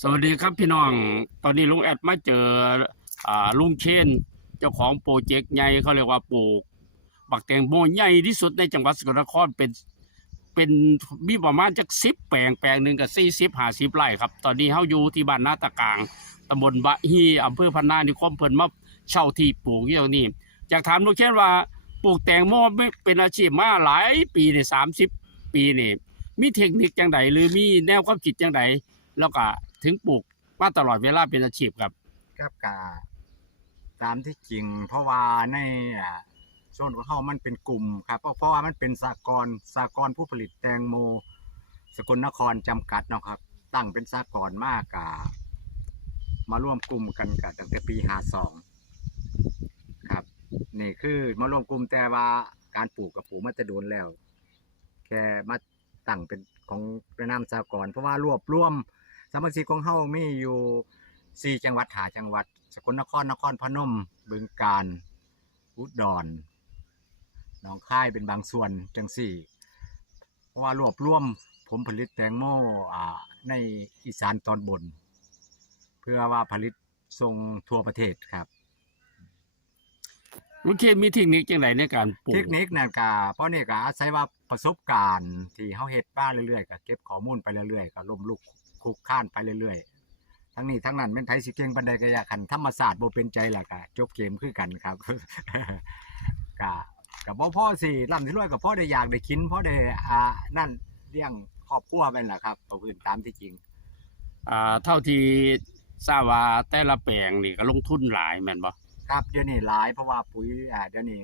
สวัสดีครับพี่น้อง ตอนนี้ลุงแอดมาเจออ่าลุงเคนเจ้าของโปรเจกต์ใหญ่เขาเรียกว่าปลูกบักแตงโมใหญ่ที่สุดในจังหวัดสกลนครเป็นเป็นมีประมาณจักสิบแปลงแปลงหนึ่งกับสี่สิบห้าสิบไร่ครับ ตอนนี้เขาอยู่ที่บ้านนาตะกลางตำบลบะฮีอำเภอพันนานิคมเพิ่นมาเช่าที่ปลูกอยู่ตรงนี้อยากถามลุงเคนว่าปลูกแตงโมไม่เป็นอาชีพมาหลายปีเนี่ยสามสิบปีนี่มีเทคนิคจังไดหรือมีแนวความคิดจังไดแล้วก็ ถึงปลูกมาตลอดเวลาเป็นอาชีพครับ ครับกาตามที่จริง เพราะว่าในอ่าโซนของเขามันเป็นกลุ่มครับ เพราะเพราะว่ามันเป็นสากลสากลผู้ผลิตแตงโม สกลนครจำกัดเนาะครับ ตั้งเป็นสากลมากกามาร่วมกลุ่มกันกับตั้งแต่ปี52ครับนี่คือมาร่วมกลุ่มแต่ว่าการปลูกกับปลูกมาจะโดนแล้ว แค่มาตั้งเป็นของป็นนามสากลเพราะว่ารวบรวม สมาชิกของเฮามีอยู่4จังหวัดหาจังหวัด สกลนครนครพนม บึงกาฬอุดรหนองคายเป็นบางส่วนจังสี่ เพราะว่ารวบรวมผมผลิตแตงโมอ่าในอีสานตอนบน เพื่อว่าผลิตส่งทั่วประเทศครับลุงเคนมีเทคนิคจังไดในการปลูกเทคนิคนั่นก็เพราะนี่ก็อาศัยว่าประสบการณ์ที่เฮาเฮ็ดมาเรื่อยๆก็เก็บข้อมูลไปเรื่อยๆก็ล้มลุก คลุกคลานไปเรื่อยๆ ทั้งนี้ทั้งนั้นเป็นไผสิเก่งปานใดก็อยากคันธรรมศาสตร์บ่เป็นใจล่ะก็จบเกมคือกันครับก็ก็บ่พอสิร่ำสิรวยก็พอได้อยากได้กินพอได้อ่านั่นเลี้ยงครอบครัวเป็นล่ะครับเอาพื้นตามที่จริงอ่าเท่าที่ทราบว่าแต่ละแปลงนี่ก็ลงทุนหลายแม่นบ่ครับเดี๋ยวนี้หลายเพราะว่าปุ๋ยอ่าเดี๋ยวนี้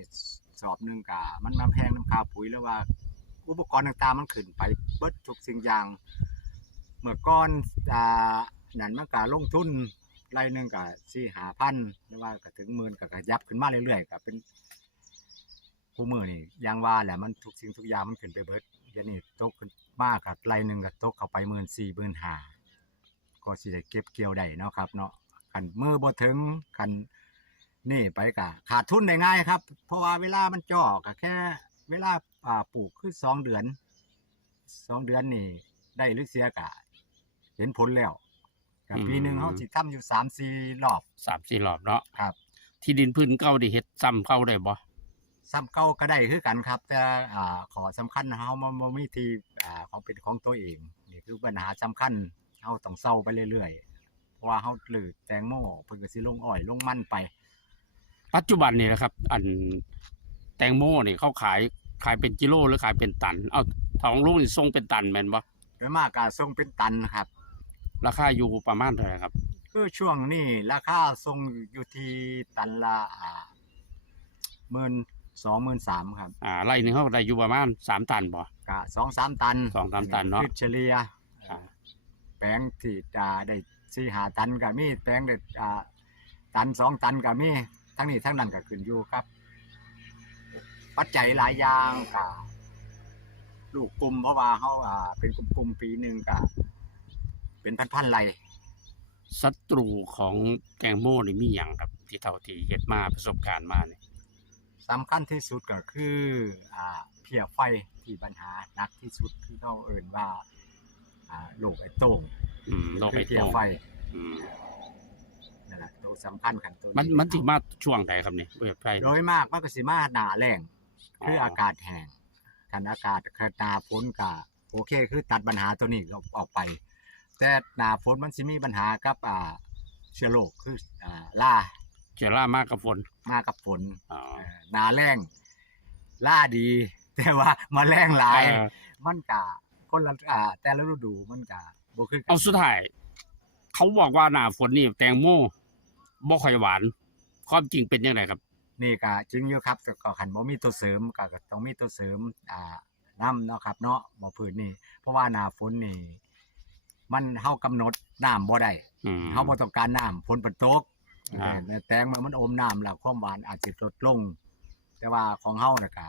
สอบหนึงก็มันมาแพงน้ำค่าปุ๋ยแล้วว่าอุปกรณ์ต่างๆมันขึ้นไปเบิดทุกสิ่งอย่าง เมื่อก่อนอ่านั่นมันก็ลงทุนรหนึ่งก็สี่หาพันหรือว่าก็ถึงหมื่นก็ขยับขึ้นมาเรื่อยๆก็เป็นผู้มือนี่ยังว่าแหละมันทุกสิ่งทุกอย่างมันขึ้นไปเบิดเดี๋ยวนี้ตกขึ้นมากกับรหนึ่งก็ตกเข้าไปหมื่นสี่หมื่นห้าก็สิได้เก็บเกี่ยวได้เนาะครับ เนาะกันมือบ่ถึงกันนี่ไปก็ขาดทุนได้ง่ายครับ เพราะว่าเวลามันจ่อก็แค่ เวลาปลูกคือสองเดือนสองเดือนนี่ได้หรือเสียกะ ห็นผลแล้วกับปีหนึ่งเขาสิทำอยู่สามสี่รอบสามสี่รอบเนาะครับ ที่ดินพื้นเก่าได้เฮ็ดซ้ำเก่าได้บ่ซ้ำเก่าก็ได้คือกันครับ แต่อ่าขอสำคัญเฮามันบ่มีที่อ่าของเป็นของตัวเองนี่คือปัญหาสำคัญเฮาต้องเซาไปเรื่อยๆเพราะว่าเฮาหลือแตงโมเพิ่นก็สิลงอ้อยลงมันไป ปัจจุบันนี่นะครับ อันแตงโมนี่เขาขายขายเป็นกิโลหรือขายเป็นตัน เอาทองลุงนี่ส่งเป็นตันแม่นบ่โดยมากก็ส่งเป็นตันครับ ราคาอยู่ประมาณเท่าไหร่ครับ คือช่วงนี้ราคาส่งอยู่ที่ตันละอ่าหมื่นสองหมื่นสามครับอ่าไร่หนึงเขาได้อยู่ประมาณสามตันบ่กะสองสามตันสองสามตันเนาะคือเฉลี่ยอ่าแปลงที่จะได้สี่หาตันก็มีแปลงได้อ่าตันสองตันก็มีทั้งนี้ทั้งนั้นก็ขึ้นอยู่ครับ ปัจจัยหลายอย่างกับลูกกลุ่มเพราะว่าเขาอ่าเป็นกลุ่มๆปีหนึ่งก็ เป็นพันๆไรศัตรูของแตงโมนี่มีหยังครับที่เท่าที่เฮ็ดมาประสบการณ์มาเนี่ยสำคัญที่สุดก็คืออ่าเพียไฟที่ปัญหาหนักที่สุดคือเขาเอ่นว่าอ่าโรคไอ้โต้งอืมนอกคืไอ้เพีตยรงไฟอืมนั่นแหละตัวสำคัญกันตัวมันมันสิมาช่วงใดครับนี่เว็บไซต์โดยมากมันก็สิมาหนาแรงคืออากาศแห้งกันอากาศคือหนาฝนก็โอเค คือตัดปัญหาตัวนี้ออกไป แต่หนาฝนมันสิมีปัญหากับอ่าเชื้อโรคคืออ่าล่าเจอล่ามากกับฝนมากับฝนอ๋อเอ่อหนาแรงล่าดี แต่ว่ามาแรงหลาย เอ่อมันกะคนละอ่าแต่ละฤดูมันกะบ่คือกัเอาสุดท้าย เขาบอกว่าหน้าฝนนี่แตงโมบ่ค่อยหวาน ความจริงเป็นยังไงครับ นี่กะจริงอยู่ครับแต่ก็คันบ่มีตัวเสริมก็ก็ต้องมีตัวเสริมอ่าน้ำเนาะครับ เนาะบ่พื้นนี่เพราะว่าหน้าฝนนี่ มันเฮากำหนดน้ำบ่ได้อืม เฮาบ่ต้องการน้ำฝนเปิดตกอ่า แต่แตงมันมันอมน้ำแล้วความหวานอาจจะลดลง แต่ว่าของเฮาน่ะก็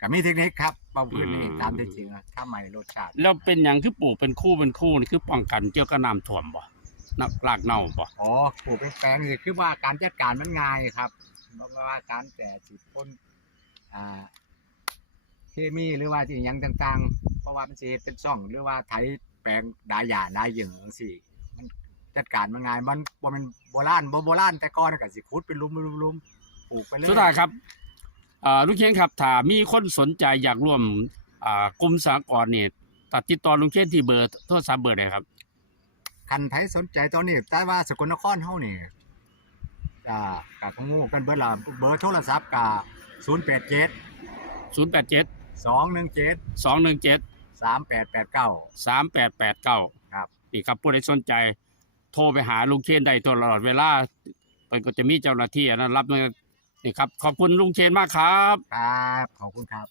ก็มีเทคนิคครับบ่พื้นนี่ตามที่จริงอะถ้าไม่รสชาติ แล้วเป็นอย่างคือปลูกเป็นคู่เป็นคู่นี่คือป้องกันเกี่ยวกับน้ำท่วมบ่นักรากเน่าบ่อ๋อปลูกเป็นแปลงนี่คือว่าการจัดการมันง่ายครับเพราะว่าการแต่ฉีดพ่นอ่าเคมีหรือว่าที่หยังต่างๆ เพราะว่ามันสิเฮ็ดเป็นช่องหรือว่าไถแปลงดายาดายเหยื่อจังซี่มันจัดการมันง่ายมันบ่แม่นโบราณบ่โบราณแต่ก่อนก็สิขุดเป็นหลุมๆๆๆปลูกไปเลย สุดท้ายครับอ่าลุงเคนครับถ้ามีคนสนใจอยากร่วมอ่ากลุ่มสหกรณ์เนี่ยตัดติดต่อลุงเคนที่เบอร์โทรศัพท์เบอร์ใดครับคันไผสนใจตอนนี้แต่ว่าสกลนครเฮานี่อ่าก็คงงูกันเบิดล่ะเบอร์โทรศัพท์ก็087 087 217 217 3889 3889ครับนี่ครับผู้ใดสนใจ โทรไปหาลุงเคนได้ตลอดเวลาเปินก็จะมีเจ้าหน้าที่อันนั้นรับนี่ครับ ขอบคุณลุงเคนมากครับ ครับ ขอบคุณครับ